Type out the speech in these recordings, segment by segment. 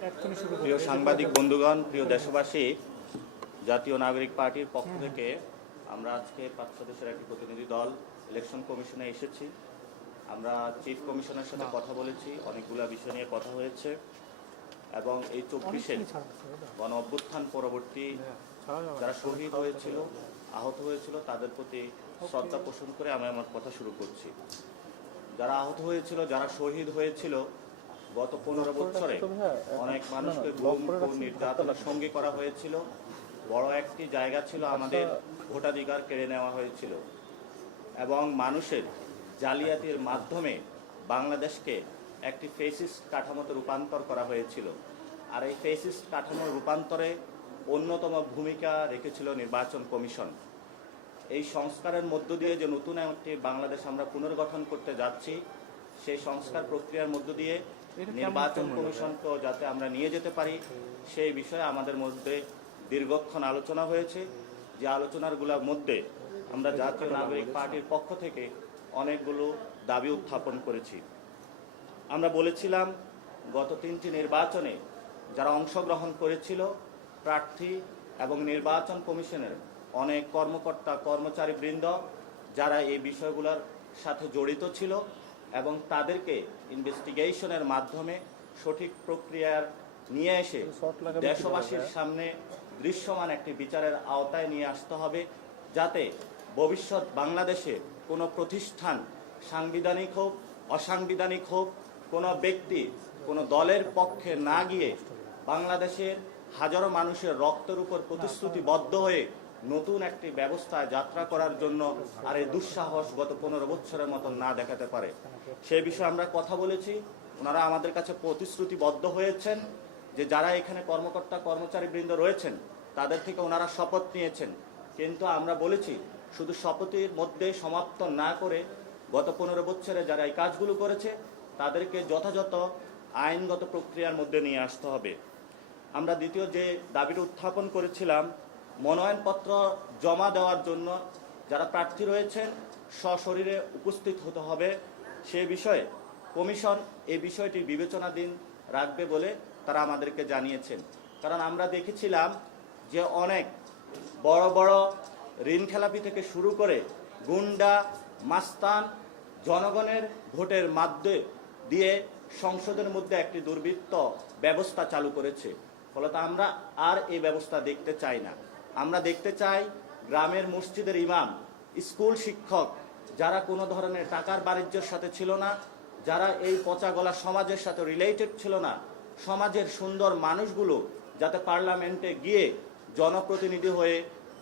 প্রিয় সাংবাদিক বন্ধুগণ প্রিয় দেশবাসী জাতীয় নাগরিক পার্টির পক্ষ থেকে আমরা আজকে পাঁচ সদস্যের একটি প্রতিনিধি দল ইলেকশন কমিশনে এসেছি। আমরা চিফ কমিশনের সাথে কথা বলেছি অনেকগুলা বিষয় নিয়ে কথা হয়েছে এবং এই চব্বিশে গণ অভ্যুত্থান পরবর্তী যারা শহীদ হয়েছিল আহত হয়েছিল তাদের প্রতি শ্রদ্ধা পোষণ করে আমি আমার কথা শুরু করছি। যারা আহত হয়েছিল যারা শহীদ হয়েছিল গত পনেরো বছরে অনেক মানুষকে গুম নির্যাতনের সঙ্গে করা হয়েছিল। বড় একটি জায়গা ছিল আমাদের ভোটাধিকার কেড়ে নেওয়া হয়েছিল। এবং মানুষের জালিয়াতির মাধ্যমে বাংলাদেশকে একটি ফেসিস কাঠামোতে রূপান্তর করা হয়েছিল। আর এই ফেসিস কাঠামোর রূপান্তরে অন্যতম ভূমিকা রেখেছিল নির্বাচন কমিশন। এই সংস্কারের মধ্য দিয়ে যে নতুন একটি বাংলাদেশ আমরা পুনর্গঠন করতে যাচ্ছি সেই সংস্কার প্রক্রিয়ার মধ্য দিয়ে নির্বাচন কমিশনকেও যাতে আমরা নিয়ে যেতে পারি সেই বিষয়ে আমাদের মধ্যে দীর্ঘক্ষণ আলোচনা হয়েছে। যে আলোচনাগুলোর মধ্যে আমরা জাতীয় নাগরিক পার্টির পক্ষ থেকে অনেকগুলো দাবি উত্থাপন করেছি। আমরা বলেছিলাম গত তিনটি নির্বাচনে যারা অংশগ্রহণ করেছিল প্রার্থী এবং নির্বাচন কমিশনের অনেক কর্মকর্তা কর্মচারী বৃন্দ যারা এই বিষয়গুলোর সাথে জড়িত ছিল এবং তাদেরকে ইনভেস্টিগেশনের মাধ্যমে সঠিক প্রক্রিয়ার নিয়ে এসে দেশবাসীর সামনে দৃশ্যমান একটি বিচারের আওতায় নিয়ে আসতে হবে যাতে ভবিষ্যৎ বাংলাদেশে কোনো প্রতিষ্ঠান সাংবিধানিক হোক অসাংবিধানিক হোক কোনো ব্যক্তি কোনো দলের পক্ষে না গিয়ে বাংলাদেশের হাজারো মানুষের রক্তের উপর প্রতিশ্রুতিবদ্ধ হয়ে নতুন একটি ব্যবস্থায় যাত্রা করার জন্য আর এই দুঃসাহস গত পনেরো বছরের মতন না দেখাতে পারে। সে বিষয়ে আমরা কথা বলেছি। ওনারা আমাদের কাছে প্রতিশ্রুতিবদ্ধ হয়েছেন যে যারা এখানে কর্মকর্তা, কর্মচারী বৃন্দ রয়েছেন, তাদের থেকে ওনারা শপথ নিয়েছেন। কিন্তু আমরা বলেছি, শুধু শপথের মধ্যে সমাপ্ত না করে গত পনেরো বছরে যারা এই কাজগুলো করেছে, তাদেরকে যথাযথ আইনগত প্রক্রিয়ার মধ্যে নিয়ে আসতে হবে। আমরা দ্বিতীয় যে দাবিটা উত্থাপন করেছিলাম মনোনয়নপত্র জমা দেওয়ার জন্য যারা প্রার্থী রয়েছেন, সশরীরে উপস্থিত হতে হবে। সে বিষয়ে কমিশন এই বিষয়টি বিবেচনাধীন রাখবে বলে তারা আমাদেরকে জানিয়েছেন। কারণ আমরা দেখেছিলাম যে অনেক বড় বড় ঋণ খেলাপি থেকে শুরু করে গুন্ডা, মাস্তান জনগণের ভোটের মাধ্যমে দিয়ে সংসদের মধ্যে একটি দুর্বৃত্ত ব্যবস্থা চালু করেছে। ফলত আমরা আর এই ব্যবস্থা দেখতে চাই না। আমরা দেখতে চাই গ্রামের মসজিদের ইমাম, স্কুল শিক্ষক, যারা কোনো ধরনের টাকার বাণিজ্যের সাথে ছিল না, যারা এই পচা গলা সমাজের সাথে রিলেটেড ছিল না, সমাজের সুন্দর মানুষগুলো যাতে পার্লামেন্টে গিয়ে জনপ্রতিনিধি হয়ে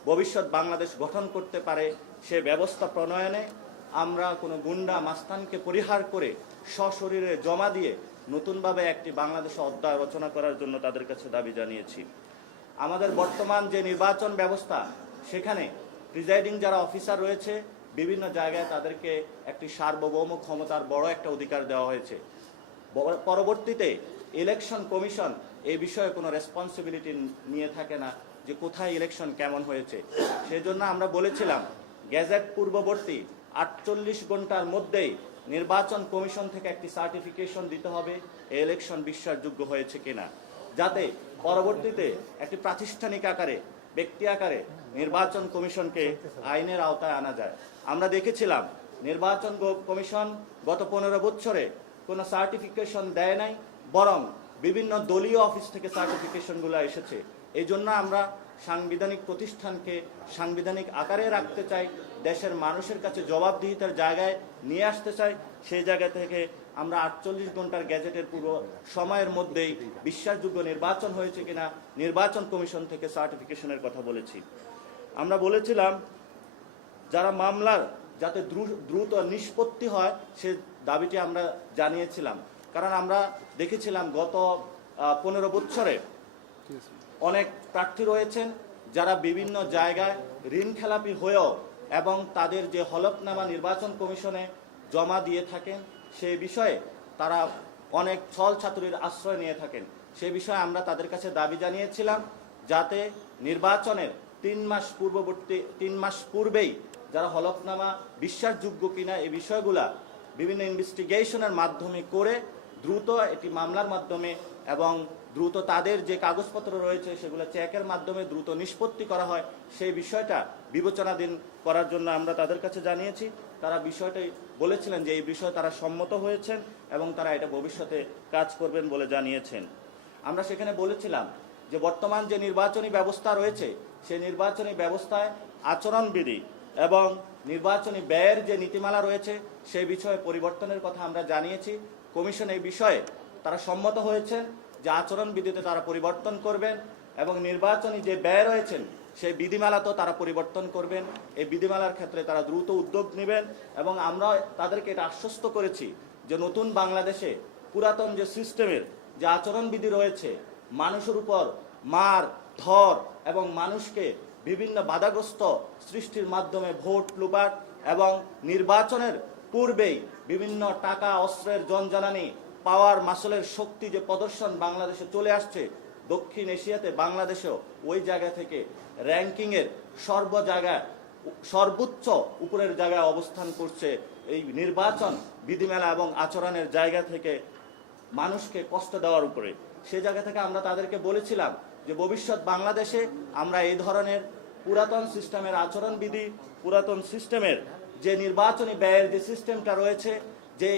ভবিষ্যৎ বাংলাদেশ গঠন করতে পারে সে ব্যবস্থা প্রণয়নে আমরা কোনো গুন্ডা মাস্তানকে পরিহার করে সশরীরে জমা দিয়ে নতুনভাবে একটি বাংলাদেশ অধ্যায় রচনা করার জন্য তাদের কাছে দাবি জানিয়েছি। আমাদের বর্তমান যে নির্বাচন ব্যবস্থা, সেখানে প্রিজাইডিং যারা অফিসার রয়েছে, বিভিন্ন জায়গায় তাদেরকে একটি সার্বভৌম ক্ষমতার বড় একটা অধিকার দেওয়া হয়েছে। পরবর্তীতে ইলেকশন কমিশন এই বিষয়ে কোনো রেসপন্সিবিলিটি নিয়ে থাকে না যে কোথায় ইলেকশন কেমন হয়েছে। সেজন্য আমরা বলেছিলাম গ্যাজেট পূর্ববর্তী আটচল্লিশ ঘণ্টার মধ্যেই নির্বাচন কমিশন থেকে একটি সার্টিফিকেশন দিতে হবে ইলেকশন বিশ্বাসযোগ্য হয়েছে কিনা। যাতে পরবর্তীতে একটি প্রাতিষ্ঠানিক আকারে, ব্যক্তি আকারে নির্বাচন কমিশনকে আইনের আওতায় আনা যায়। আমরা দেখেছিলাম নির্বাচন কমিশন গত পনেরো বছরে কোনো সার্টিফিকেশন দেয় নাই, বরং বিভিন্ন দলীয় অফিস থেকে সার্টিফিকেশনগুলো এসেছে। এই জন্য আমরা সাংবিধানিক প্রতিষ্ঠানকে সাংবিধানিক আকারে রাখতে চাই, দেশের মানুষের কাছে জবাবদিহিতার জায়গায় নিয়ে আসতে চাই, সেই জায়গা থেকে আমরা আটচল্লিশ ঘণ্টার গ্যাজেটের পুরো সময়ের মধ্যেই বিশ্বাসযোগ্য নির্বাচন হয়েছে কিনা, নির্বাচন কমিশন থেকে সার্টিফিকেশনের কথা বলেছি। আমরা বলেছিলাম, যারা মামলার যাতে দ্রুত নিষ্পত্তি হয়, সে দাবিটি আমরা জানিয়েছিলাম। কারণ আমরা দেখেছিলাম গত পনেরো বছরে অনেক প্রার্থী রয়েছেন যারা বিভিন্ন জায়গায় ঋণ খেলাপি হয়েও এবং তাদের যে হলফনামা নির্বাচন কমিশনে জমা দিয়ে থাকেন সেই বিষয়ে তারা অনেক ছল ছাত্রীর আশ্রয় নিয়ে থাকেন। সে বিষয়ে আমরা তাদের কাছে দাবি জানিয়েছিলাম যাতে নির্বাচনের তিন মাস পূর্ববর্তী, তিন মাস পূর্বেই যারা হলফনামা বিশ্বাসযোগ্য কিনা এই বিষয়গুলা বিভিন্ন ইনভেস্টিগেশনের মাধ্যমে করে দ্রুত এটি মামলার মাধ্যমে এবং দ্রুত তাদের যে কাগজপত্র রয়েছে সেগুলো চেকের মাধ্যমে দ্রুত নিষ্পত্তি করা হয়, সেই বিষয়টা বিবেচনাধীন করার জন্য আমরা তাদের কাছে জানিয়েছি। তারা বিষয়টি বলেছিলেন যে এই বিষয়ে তারা সম্মত হয়েছেন এবং তারা এটা ভবিষ্যতে কাজ করবেন বলে জানিয়েছেন। আমরা সেখানে বলেছিলাম যে বর্তমান যে নির্বাচনী ব্যবস্থা রয়েছে, সেই নির্বাচনী ব্যবস্থায় আচরণবিধি এবং নির্বাচনী ব্যয়ের যে নীতিমালা রয়েছে, সেই বিষয়ে পরিবর্তনের কথা আমরা জানিয়েছি। কমিশন এই বিষয়ে তারা সম্মত হয়েছেন যে আচরণবিধিতে তারা পরিবর্তন করবেন এবং নির্বাচনী যে ব্যয় রয়েছেন সেই বিধিমালাতেও তারা পরিবর্তন করবেন। এই বিধিমালার ক্ষেত্রে তারা দ্রুত উদ্যোগ নেবেন এবং আমরা তাদেরকে এটা আশ্বস্ত করেছি যে নতুন বাংলাদেশে পুরাতন যে সিস্টেমের যে আচরণবিধি রয়েছে, মানুষের উপর মার, ধর এবং মানুষকে বিভিন্ন বাধাগ্রস্ত সৃষ্টির মাধ্যমে ভোট লুপাট এবং নির্বাচনের পূর্বেই বিভিন্ন টাকা, অস্ত্রের জনজানানি, পাওয়ার, মাসলের শক্তি যে প্রদর্শন বাংলাদেশে চলে আসছে দক্ষিণ এশিয়াতে বাংলাদেশেও ওই জায়গা থেকে র্যাঙ্কিংয়ের সর্ব জায়গায় সর্বোচ্চ উপরের জায়গায় অবস্থান করছে এই নির্বাচন, বিধিমেলা এবং আচরণের জায়গা থেকে মানুষকে কষ্ট দেওয়ার উপরে। সে জায়গা থেকে আমরা তাদেরকে বলেছিলাম যে ভবিষ্যৎ বাংলাদেশে আমরা এই ধরনের পুরাতন সিস্টেমের আচরণবিধি, পুরাতন সিস্টেমের যে নির্বাচনী ব্যয়ের যে সিস্টেমটা রয়েছে, যে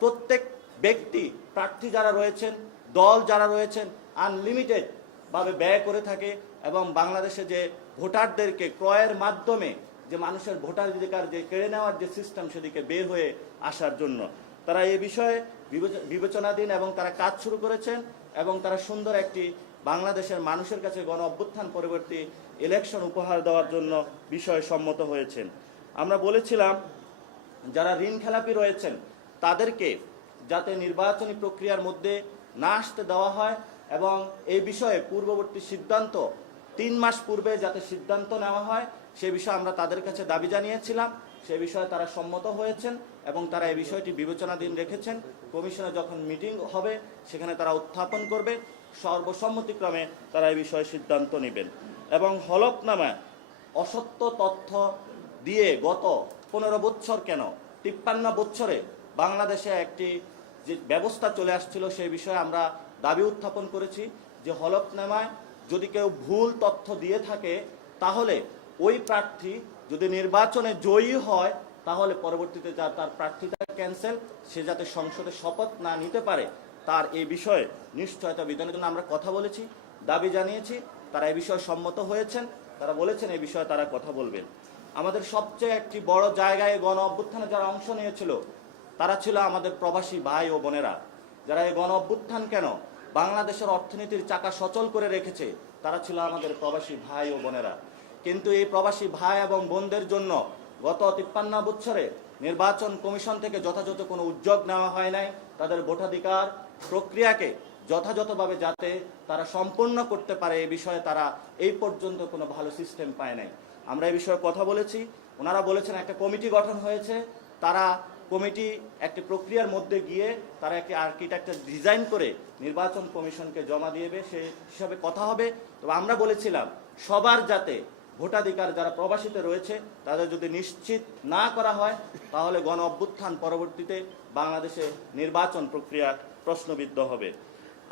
প্রত্যেক ব্যক্তি প্রার্থী যারা রয়েছেন, দল যারা রয়েছেন আনলিমিটেড ভাবে ব্যয় করে থাকে এবং বাংলাদেশে যে ভোটারদেরকে ক্রয়ের মাধ্যমে যে মানুষের ভোটাধিকার যে কেড়ে নেওয়ার যে সিস্টেম সেদিকে বের হয়ে আসার জন্য। তারা এই বিষয়ে বিবেচ- বিবেচনাধীন এবং তারা কাজ শুরু করেছেন এবং তারা সুন্দর একটি বাংলাদেশের মানুষের কাছে গণ অভ্যুত্থান পরবর্তী ইলেকশন উপহার দেওয়ার জন্য বিষয়ে সম্মত হয়েছেন। আমরা বলেছিলাম, যারা ঋণ খেলাপি রয়েছেন, তাদেরকে যাতে নির্বাচনী প্রক্রিয়ার মধ্যে না আসতে দেওয়া হয় এবং এই বিষয়ে পূর্ববর্তী সিদ্ধান্ত, তিন মাস পূর্বে যাতে সিদ্ধান্ত নেওয়া হয়, সে বিষয়ে আমরা তাদের কাছে দাবি জানিয়েছিলাম। সে বিষয়ে তারা সম্মত হয়েছেন এবং তারা এই বিষয়টি বিবেচনাধীন রেখেছেন। কমিশনে যখন মিটিং হবে, সেখানে তারা উত্থাপন করবে। সর্বসম্মতিক্রমে তারা এই বিষয়ে সিদ্ধান্ত নেবেন। এবং হলফনামা অসত্য তথ্য দিয়ে গত পনেরো বছর কেন, তিপ্পান্ন বছরে বাংলাদেশে একটি যে ব্যবস্থা চলে আসছিল, সেই বিষয়ে আমরা দাবি উত্থাপন করেছি যে হলফনামায় যদি কেউ ভুল তথ্য দিয়ে থাকে, তাহলে ওই প্রার্থী যদি নির্বাচনে জয়ী হয়, তাহলে পরবর্তীতে যা- তার প্রার্থীতা ক্যান্সেল সে যাতে সংসদে শপথ না নিতে পারে, তার এই বিষয়ে নিশ্চয়তা বিধানের জন্য আমরা কথা বলেছি, দাবি জানিয়েছি, তারা এই বিষয়ে সম্মত হয়েছেন, তারা বলেছেন এই বিষয়ে তারা কথা বলবেন। আমাদের সবচেয়ে একটি বড় জায়গায় গণ অভ্যুত্থানে যারা অংশ নিয়েছিল, তারা ছিল আমাদের প্রবাসী ভাই ও বোনেরা। যারা এই গণ অভ্যুত্থান কেন বাংলাদেশের অর্থনীতির চাকা সচল করে রেখেছে, তারা ছিল আমাদের প্রবাসী ভাই ও বোনেরা। কিন্তু এই প্রবাসী ভাই এবং বোনদের জন্য গত তিপ্পান্ন বছরে নির্বাচন কমিশন থেকে যথাযথ কোনো উদ্যোগ নেওয়া হয় নাই। তাদের ভোটাধিকার প্রক্রিয়াকে যথাযথভাবে যাতে তারা সম্পন্ন করতে পারে এই বিষয়ে তারা এই পর্যন্ত কোনো ভালো সিস্টেম পায় নাই। আমরা এই বিষয়ে কথা বলেছি। ওনারা বলেছেন একটা কমিটি গঠন হয়েছে। তারা কমিটি একটি প্রক্রিয়ার মধ্যে গিয়ে তারা একটি আর্কিটেকচার ডিজাইন করে নির্বাচন কমিশনকে জমা দিয়েবে সে হিসাবে কথা হবে। তবে আমরা বলেছিলাম, সবার যাতে ভোটাধিকার যারা প্রবাসীতে রয়েছে, তাদের যদি নিশ্চিত না করা হয়, তাহলে গণ অভ্যুত্থান পরবর্তীতে বাংলাদেশে নির্বাচন প্রক্রিয়া প্রশ্নবিদ্ধ হবে।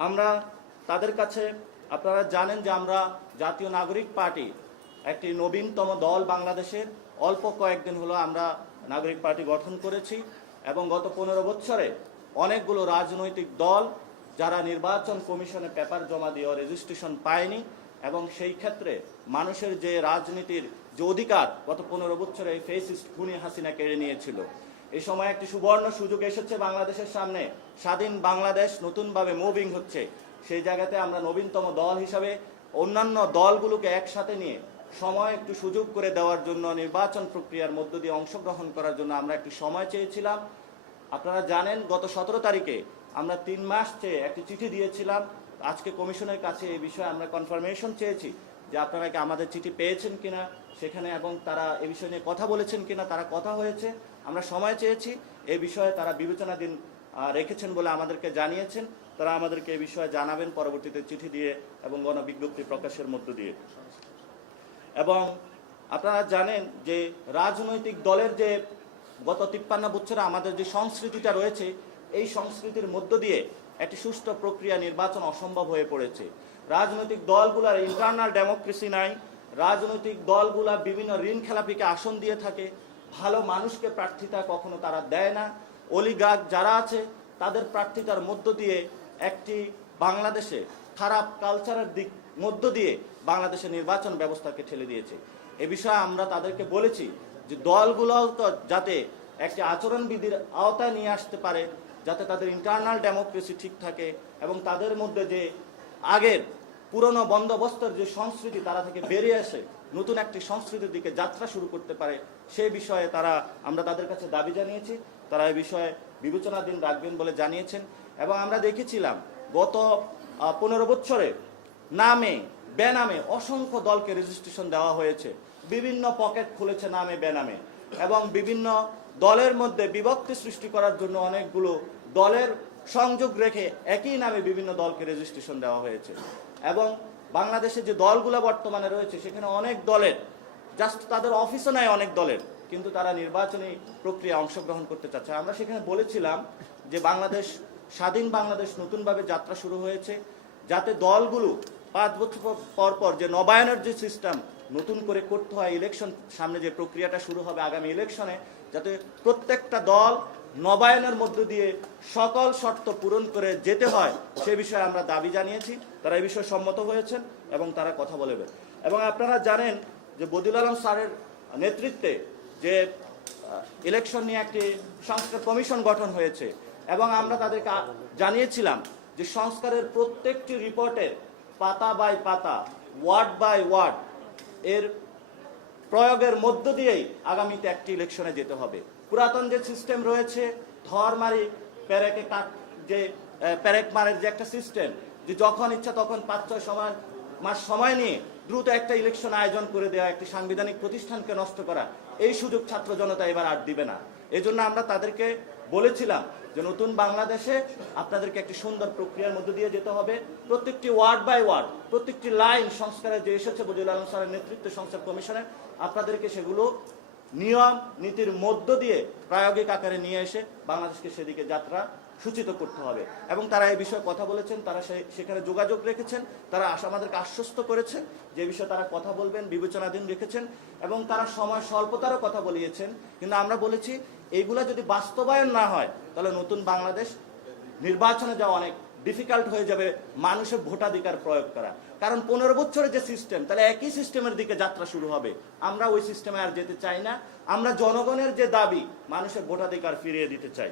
আমরা তাদের কাছে, আপনারা জানেন যে আমরা জাতীয় নাগরিক পার্টি, একটি নবীনতম দল বাংলাদেশের। অল্প কয়েকদিন হলো আমরা নাগরিক পার্টি গঠন করেছি এবং গত পনেরো বছরে অনেকগুলো রাজনৈতিক দল যারা নির্বাচন কমিশনে পেপার জমা দিয়ে রেজিস্ট্রেশন পায়নি এবং সেই ক্ষেত্রে মানুষের যে রাজনীতির যে অধিকার গত পনেরো বছরে এই ফেসিস্ট খুনি হাসিনা কেড়ে নিয়েছিল। এই সময় একটি সুবর্ণ সুযোগ এসেছে বাংলাদেশের সামনে। স্বাধীন বাংলাদেশ নতুনভাবে মুভিং হচ্ছে। সেই জায়গাতে আমরা নবীনতম দল হিসাবে অন্যান্য দলগুলোকে একসাথে নিয়ে সময় একটু সুযোগ করে দেওয়ার জন্য, নির্বাচন প্রক্রিয়ার মধ্য দিয়ে অংশগ্রহণ করার জন্য আমরা একটি সময় চেয়েছিলাম। আপনারা জানেন, গত সতেরো তারিখে আমরা তিন মাস চেয়ে একটি চিঠি দিয়েছিলাম। আজকে কমিশনের কাছে এই বিষয়ে আমরা কনফার্মেশন চেয়েছি যে আপনারা কি আমাদের চিঠি পেয়েছেন কিনা, সেখানে এবং তারা এ বিষয় নিয়ে কথা বলেছেন কিনা, তারা কথা হয়েছে। আমরা সময় চেয়েছি, এ বিষয়ে তারা বিবেচনাধীন রেখেছেন বলে আমাদেরকে জানিয়েছেন। তারা আমাদেরকে এ বিষয়ে জানাবেন, পরবর্তীতে চিঠি দিয়ে এবং গণবিজ্ঞপ্তি প্রকাশের মধ্য দিয়ে। এবং আপনারা জানেন যে রাজনৈতিক দলের যে গত তিপ্পান্ন বছরে আমাদের যে সংস্কৃতিটা রয়েছে, এই সংস্কৃতির মধ্য দিয়ে একটি সুষ্ঠু প্রক্রিয়া নির্বাচন অসম্ভব হয়ে পড়েছে। রাজনৈতিক দলগুলার ইন্টারনাল ডেমোক্রেসি নাই, রাজনৈতিক দলগুলা বিভিন্ন ঋণ খেলাপিকে আসন দিয়ে থাকে, ভালো মানুষকে প্রার্থিতা কখনো তারা দেয় না। অলিগাগ যারা আছে, তাদের প্রার্থিতার মধ্য দিয়ে একটি বাংলাদেশে খারাপ কালচারের দিক, মধ্য দিয়ে বাংলাদেশের নির্বাচন ব্যবস্থাকে ঠেলে দিয়েছে। এ বিষয়ে আমরা তাদেরকে বলেছি যে দলগুলো তো যাতে একটি আচরণবিধির আওতায় নিয়ে আসতে পারে, যাতে তাদের ইন্টারনাল ডেমোক্রেসি ঠিক থাকে এবং তাদের মধ্যে যে আগের পুরনো বন্দোবস্তর যে সংস্কৃতি তারা থেকে বেরিয়ে আসে নতুন একটি সংস্কৃতির দিকে যাত্রা শুরু করতে পারে, সে বিষয়ে তারা, আমরা তাদের কাছে দাবি জানিয়েছি। তারা এ বিষয়ে বিবেচনাধীন রাখবেন বলে জানিয়েছেন। এবং আমরা দেখেছিলাম গত পনেরো বছরে নামে, বেনামে অসংখ্য দলকে রেজিস্ট্রেশন দেওয়া হয়েছে। বিভিন্ন পকেট খুলেছে নামে, বেনামে। এবং বিভিন্ন দলের মধ্যে বিভক্তি সৃষ্টি করার জন্য অনেকগুলো দলের সংযোগ রেখে একই নামে বিভিন্ন দলকে রেজিস্ট্রেশন দেওয়া হয়েছে। এবং বাংলাদেশে যে দলগুলো বর্তমানে রয়েছে, সেখানে অনেক দলের জাস্ট তাদের অফিসও নাই অনেক দলের, কিন্তু তারা নির্বাচনী প্রক্রিয়া অংশগ্রহণ করতে চাচ্ছে। আমরা সেখানে বলেছিলাম যে বাংলাদেশ স্বাধীন বাংলাদেশ নতুনভাবে যাত্রা শুরু হয়েছে, যাতে দলগুলো পাঁচ বছর পর- পর যে নবায়নের যে সিস্টেম নতুন করে করতে হয় ইলেকশন সামনে যে প্রক্রিয়াটা শুরু হবে আগামী ইলেকশনে যাতে প্রত্যেকটা দল নবায়নের মধ্য দিয়ে সকল শর্ত পূরণ করে যেতে হয়, সে বিষয়ে আমরা দাবি জানিয়েছি। তারা এই বিষয়ে সম্মত হয়েছেন এবং তারা কথা বলবেন এবং আপনারা জানেন যে বদিল আলম স্যারের নেতৃত্বে যে ইলেকশন নিয়ে একটি সংস্কার কমিশন গঠন হয়েছে এবং আমরা তাদেরকে জানিয়েছিলাম যে সংস্কারের প্রত্যেকটি রিপোর্টের পাতা বাই পাতা ওয়ার্ড বাই ওয়ার্ড এর প্রয়োগের মধ্য দিয়েই আগামীতে একটি ইলেকশনে যেতে হবে। পুরাতন যে সিস্টেম রয়েছে ধরমারি প্যারেকে কাট যে প্যারেক মারের যে একটা সিস্টেম যে যখন ইচ্ছা তখন পাঁচ, ছয় সময় মাস সময় নিয়ে দ্রুত একটা ইলেকশন আয়োজন করে দেওয়া একটি সাংবিধানিক প্রতিষ্ঠানকে নষ্ট করা, এই সুযোগ ছাত্র জনতা এবার আর দিবে না। এই জন্য আমরা তাদেরকে বলেছিলাম যে নতুন বাংলাদেশে আপনাদেরকে একটি সুন্দর প্রক্রিয়ার মধ্যে দিয়ে যেতে হবে। প্রত্যেকটি ওয়ার্ড বাই ওয়ার্ড, প্রত্যেকটি লাইন সংস্কারে যে এসেছে বজুল আলম স্যারের নেতৃত্বে সংস্কার কমিশনের, আপনাদেরকে সেগুলো নিয়ম নীতির মধ্য দিয়ে প্রায়োগিক আকারে নিয়ে এসে বাংলাদেশকে সেদিকে যাত্রা সূচিত করতে হবে। এবং তারা এই বিষয়ে কথা বলেছেন, তারা সেখানে যোগাযোগ রেখেছেন, তারা আমাদেরকে আশ্বস্ত করেছেন যে বিষয়ে তারা কথা বলবেন, বিবেচনাধীন রেখেছেন এবং তারা সময় স্বল্পতারও কথা বলিয়েছেন। কিন্তু আমরা বলেছি এইগুলা যদি বাস্তবায়ন না হয়, তাহলে নতুন বাংলাদেশ নির্বাচনে যাওয়া অনেক ডিফিকাল্ট হয়ে যাবে মানুষের ভোটাধিকার প্রয়োগ করা। কারণ পনেরো বছরের যে সিস্টেম তাহলে একই সিস্টেমের দিকে যাত্রা শুরু হবে। আমরা ওই সিস্টেমে আর যেতে চাই না। আমরা জনগণের যে দাবি, মানুষের ভোটাধিকার ফিরিয়ে দিতে চাই।